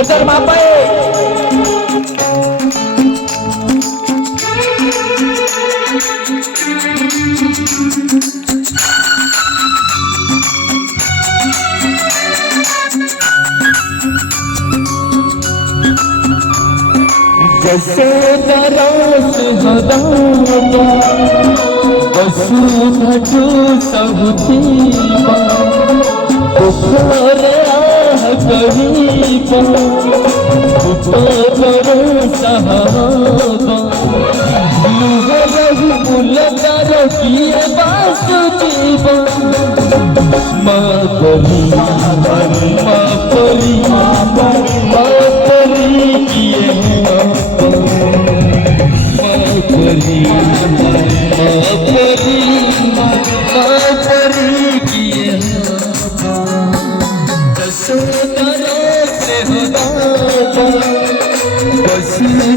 जोरदार माँ पाए जैसे दरस हदाता वसुधु सबतीबा पुकार आह करीबा पुकार सहाबा लुहरहु मुलकर किए बासुजीबा माँ परी किए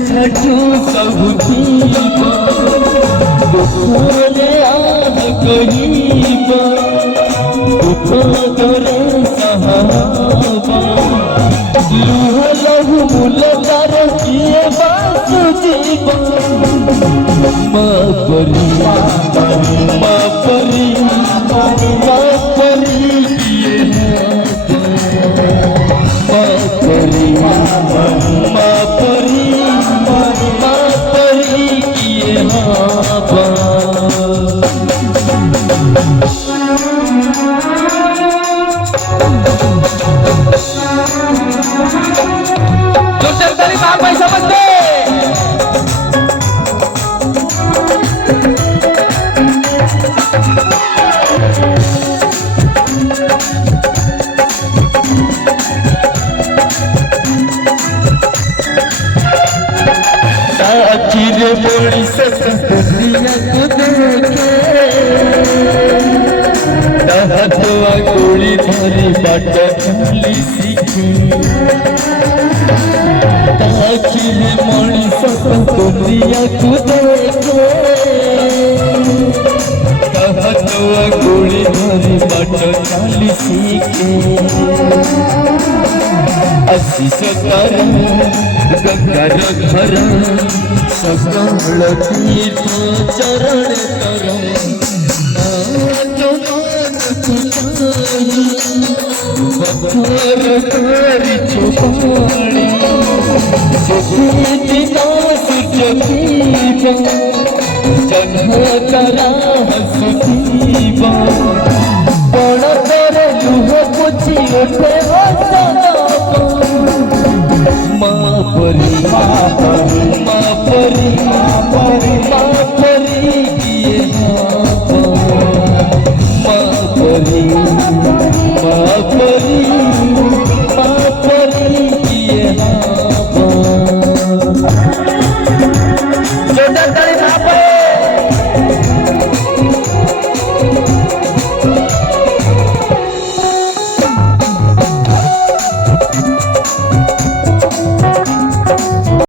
छठू सबतीबा दुखों आह करीबा पुकार सहाबा लुहरहु मुलकर किए बासुजीबा माँ परी किए माँ परी किए समझते आखिर मोड़ी ससुरिया को देखे हाथवा गोली धरी बाट चली सीखे आखिर मोड़ी ससुरिया को देखे हाथवा गोली धरी बाट चली सीखे आशीष कर गंगार घर सकाल तीर्थ चरण कर बखारी चुपाणी जन्मकरा हसतीबा बड़ कर लुह पुछी उठे माँ परी किए माँ परी किए जोरदार ताली माँ परी